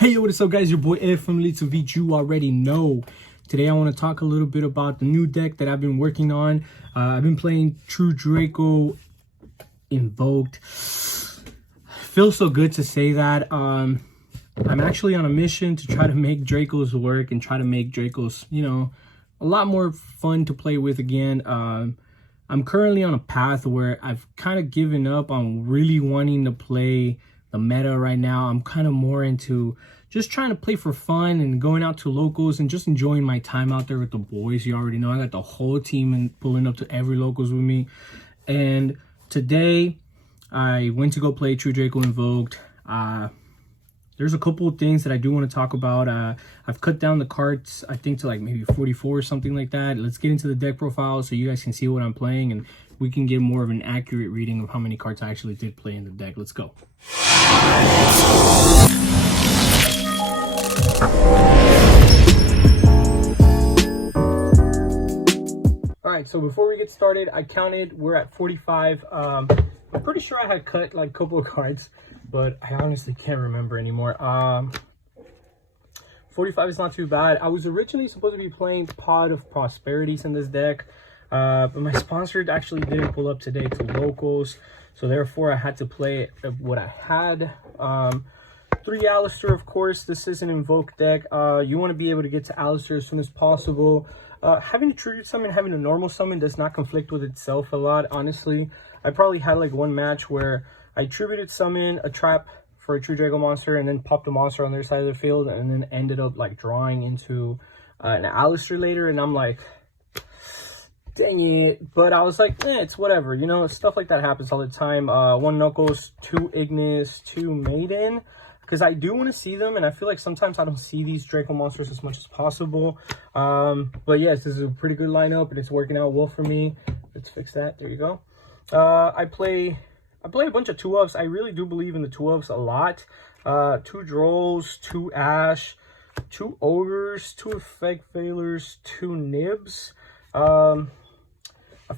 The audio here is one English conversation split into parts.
Hey, yo, what's up, guys? Your boy Ed from Savij. You already know. Today, I want to talk a little bit about the new deck that I've been working on. I've been playing True Draco Invoked. Feels so good to say that. I'm actually on a mission to try to make Dracos work and try to make Dracos, a lot more fun to play with again. I'm currently on a path where I've kind of given up on really wanting to play the meta right now. I'm kind of more into just trying to play for fun and going out to locals and just enjoying my time out there with the boys. You already know I got the whole team and pulling up to every locals with me. And today I went to go play True Draco Invoked. There's a couple of things that I do want to talk about. I've cut down the cards, I think, to like maybe 44 or something like that. Let's get into the deck profile so you guys can see what I'm playing and we can get more of an accurate reading of how many cards I actually did play in the deck. Let's go. All right, so before we get started, I counted, we're at 45. I'm pretty sure I had cut like a couple of cards, but I honestly can't remember anymore. 45 is not too bad. I was originally supposed to be playing Pod of Prosperities in this deck, but my sponsor actually didn't pull up today to locals, so therefore I had to play what I had. 3 Alistair, of course. This is an Invoked deck. You want to be able to get to Alistair as soon as possible. Having a triggered summon, having a normal summon does not conflict with itself a lot, honestly. I probably had like one match where I tributed summon a trap for a True Draco monster and then popped a monster on their side of the field and then ended up like drawing into an Alistair later, and I'm like, dang it. But I was like, it's whatever, stuff like that happens all the time. 1 Knuckles, 2 Ignis, 2 Maiden, because I do want to see them, and I feel like sometimes I don't see these Draco monsters as much as possible. But yes, this is a pretty good lineup and it's working out well for me. Let's fix that. There you go. I play a bunch of 2-ups. I really do believe in the 2-ups a lot. 2 Drolls, 2 Ash, 2 Ogres, 2 Effect Failures, 2 Nibs. I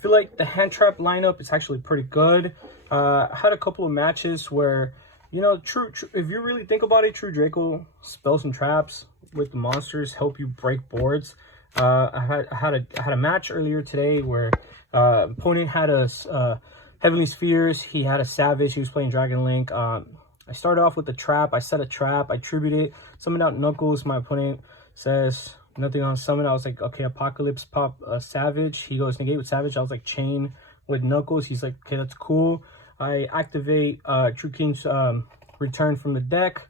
feel like the hand trap lineup is actually pretty good. I had a couple of matches where, if you really think about it, True Draco spells and traps with the monsters help you break boards. I had a match earlier today where opponent had a Heavenly Spheres. He had a Savij. He was playing Dragon Link. I started off with the trap. I set a trap. I tribute it. Summoned out Knuckles. My opponent says nothing on summon. I was like, okay, Apocalypse, pop Savij. He goes negate with Savij. I was like, chain with Knuckles. He's like, okay, that's cool. I activate True King's return from the deck.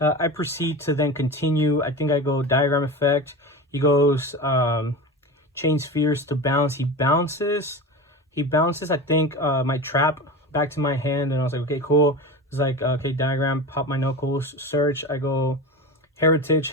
I proceed to then continue. I think I go Diagram Effect. He goes Chain Spheres to bounce. He bounces, I think, my trap back to my hand. And I was like, okay, cool. It's like, okay, Diagram, pop my Knuckles, search. I go Heritage,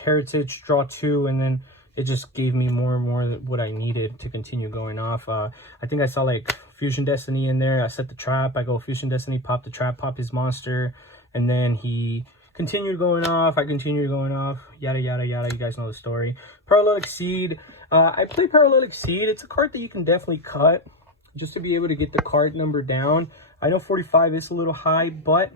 draw 2. And then it just gave me more and more what I needed to continue going off. I think I saw like Fusion Destiny in there. I set the trap. I go Fusion Destiny, pop the trap, pop his monster. And then he continued going off. I continued going off. Yada, yada, yada. You guys know the story. Parallel Exceed. I play Parallel Exceed. It's a card that you can definitely cut just to be able to get the card number down. I know 45 is a little high, but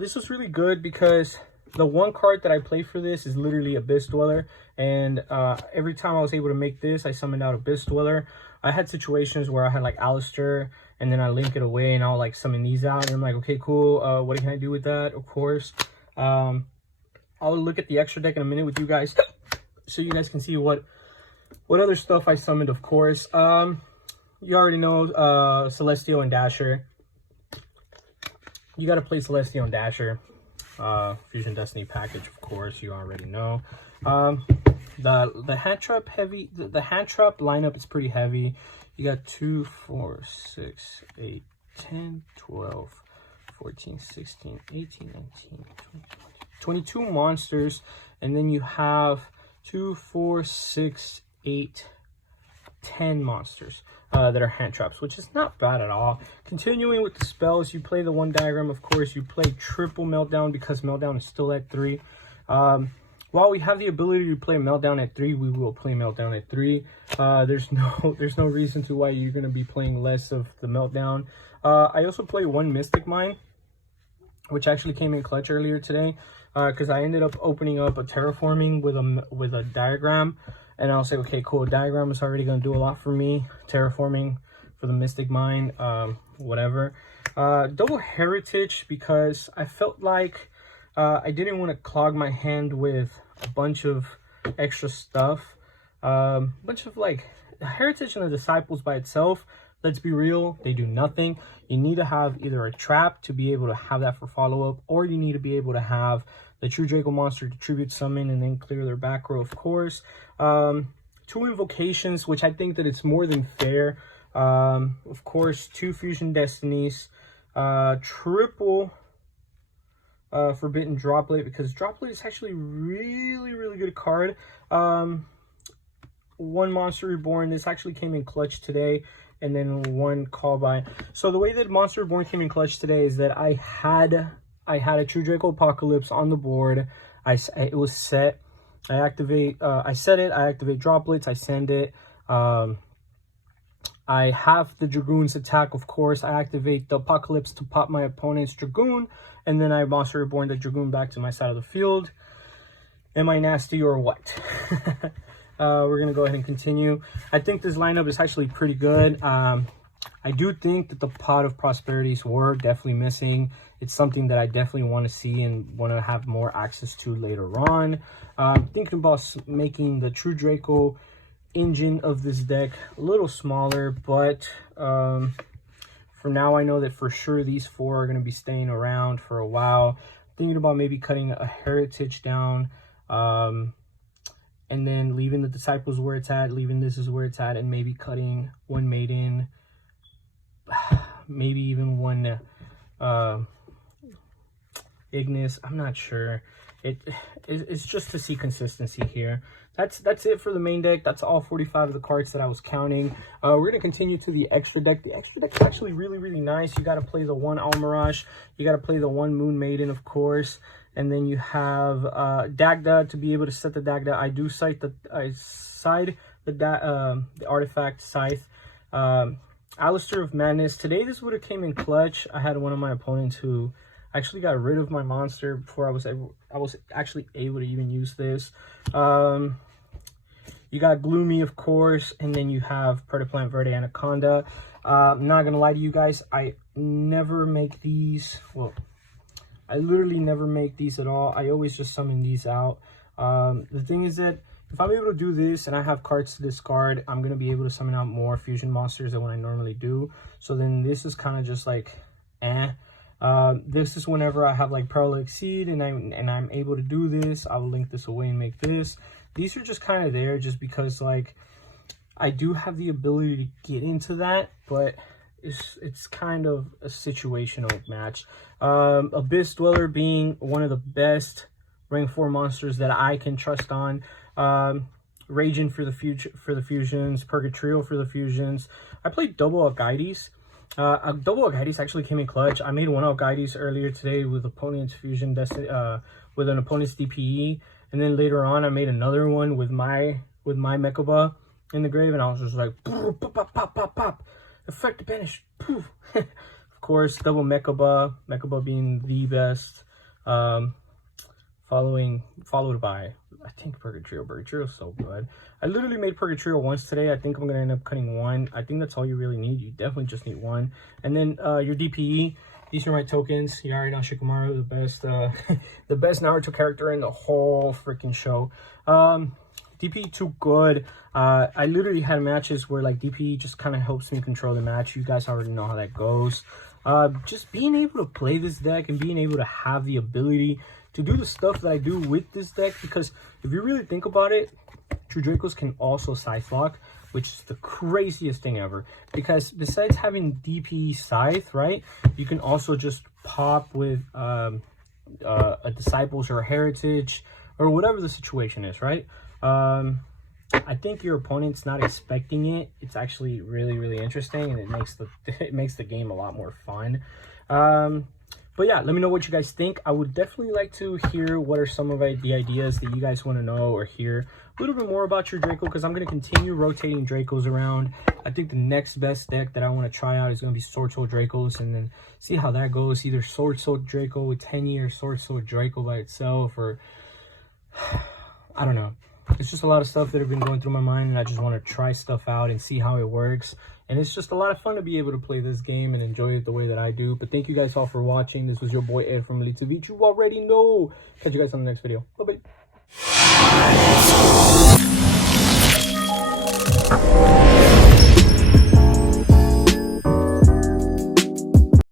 this was really good because the one card that I play for this is literally Abyss Dweller. And every time I was able to make this, I summoned out Abyss Dweller. I had situations where I had like Alistair and then I link it away and I'll like summon these out. And I'm like, okay, cool. What can I do with that? Of course. I'll look at the extra deck in a minute with you guys so you guys can see what other stuff I summoned, of course. You already know Celestial and Dasher. You got to play Celestial and Dasher. Fusion Destiny package, of course, you already know. The hand trap heavy, the hand trap lineup is pretty heavy. You got 2, 4, 6, 8, 10, 12, 14, 16, 18, 19, 20, 22 monsters, and then you have 2, 4, 6, 8, 10 monsters that are hand traps, which is not bad at all. Continuing with the spells, you play the 1 Diagram, of course. You play triple Meltdown because Meltdown is still at 3. While we have the ability to play Meltdown at 3, we will play Meltdown at 3. There's no reason to why you're going to be playing less of the Meltdown. I also play 1 Mystic Mine. which actually came in clutch earlier today, because I ended up opening up a terraforming with a diagram, and I was like, okay, cool, diagram is already going to do a lot for me. Terraforming for the Mystic Mine, whatever. Double Heritage, because I felt like I didn't want to clog my hand with a bunch of extra stuff. Bunch of like Heritage and the Disciples by itself, let's be real, they do nothing. You need to have either a trap to be able to have that for follow-up, or you need to be able to have the true Draco monster to tribute summon and then clear their back row, of course. 2 invocations, which I think that it's more than fair. Of course, 2 Fusion Destinies, triple Forbidden Droplet, because Droplet is actually really good card. 1 Monster Reborn, this actually came in clutch today, and then 1 call by. So the way that Monster Reborn came in clutch today is that I had a True Draco Apocalypse on the board. It was set. I set it, I activate Droplets, I send it. I have the Dragoon's attack, of course. I activate the Apocalypse to pop my opponent's Dragoon, and then I Monster Reborn the Dragoon back to my side of the field. Am I nasty or what? We're going to go ahead and continue. I think this lineup is actually pretty good. I do think that the Pot of Prosperities were definitely missing. It's something that I definitely want to see and want to have more access to later on. Thinking about making the True Draco engine of this deck a little smaller, but for now I know that for sure these 4 are going to be staying around for a while. Thinking about maybe cutting a Heritage down, and then leaving the Disciples where it's at, leaving this is where it's at, and maybe cutting 1 Maiden, maybe even 1 Ignis. I'm not sure. It's just to see consistency here. That's it for the main deck. That's all 45 of the cards that I was counting. We're going to continue to the extra deck. The extra deck is actually really nice. You got to play the 1 Almirage. You got to play the 1 Moon Maiden, of course. And then you have Dagda to be able to set the Dagda. I do side the artifact Scythe. Alistair of Madness. Today this would have came in clutch. I had one of my opponents who actually got rid of my monster before I was actually able to even use this. You got Gloomy, of course, and then you have Predaplant Verde Anaconda. I'm not gonna lie to you guys, I never make these. Well, I literally never make these at all. I always just summon these out. The thing is that if I'm able to do this and I have cards to discard, I'm going to be able to summon out more fusion monsters than what I normally do. So then this is kind of just like, this is whenever I have like Parallax Seed and I'm able to do this, I will link this away and make this. These are just kind of there just because like I do have the ability to get into that, but it's kind of a situational match. Abyss Dweller being one of the best rank 4 monsters that I can trust on. Raging for the fusions, Purgatrio for the fusions. I played double Algides. Double Algides actually came in clutch. I made 1 Algides earlier today with opponent's fusion with an opponent's DPE, and then later on I made another one with my Mechaba in the grave, and I was just like pop pop pop pop pop. Effect banish. Poof. Of course, double Mechaba being the best. Followed by, I think, Purgatrio. Purgatrio is so good. I literally made Purgatrio once today. I think I'm going to end up cutting 1. I think that's all you really need. You definitely just need 1. And then your DPE. These are my tokens. Yari no Shikamaru, the best the best Naruto character in the whole freaking show. DPE too good. I literally had matches where like DPE just kind of helps me control the match. You guys already know how that goes. Just being able to play this deck and being able to have the ability to do the stuff that I do with this deck, because if you really think about it, True Dracos can also Scythe lock, which is the craziest thing ever. Because besides having DPE Scythe, right, you can also just pop with a Disciples or a Heritage or whatever the situation is, right? I think your opponent's not expecting it. It's actually really interesting, and it makes the game a lot more fun. But yeah, let me know what you guys think. I would definitely like to hear what are some of the ideas that you guys want to know or hear a little bit more about your Draco, because I'm going to continue rotating Dracos around. I think the next best deck that I want to try out is going to be Sword Soul Dracos, and then see how that goes. Either Sword Soul Draco with 10-year Sword Soul Draco by itself, or I don't know. It's just a lot of stuff that have been going through my mind, and I just want to try stuff out and see how it works. And it's just a lot of fun to be able to play this game and enjoy it the way that I do. But thank you guys all for watching. This was your boy Ed from Savij. You already know. Catch you guys on the next video. Bye-bye.